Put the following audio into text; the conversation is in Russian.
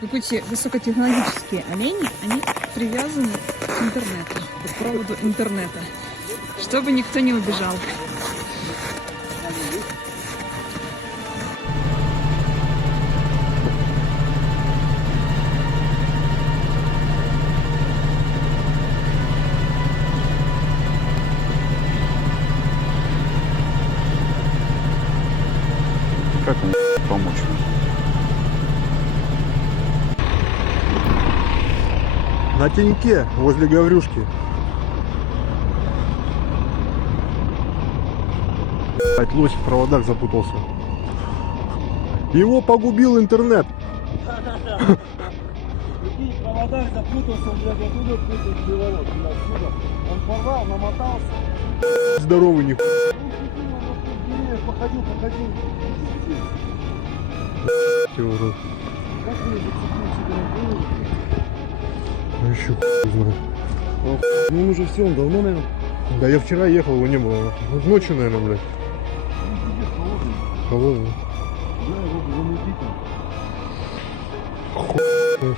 Вот эти высокотехнологические олени, они привязаны к интернету, к проводу интернета, чтобы никто не убежал. Как им помочь? На теньке, возле Гаврюшки. Лось в проводах запутался. Его погубил интернет. Прикинь, в проводах запутался, блядь, оттуда путает белород. Он порвал, намотался. Здоровый нихуя. Походил. Урод. Как вы зацепил себя на голову? Ну еще хуй знает. Ну он уже все, он давно, наверное. Да я вчера ехал, его не было. Ночью, наверное, блядь. Холодно. Да, его замутить. Хуй.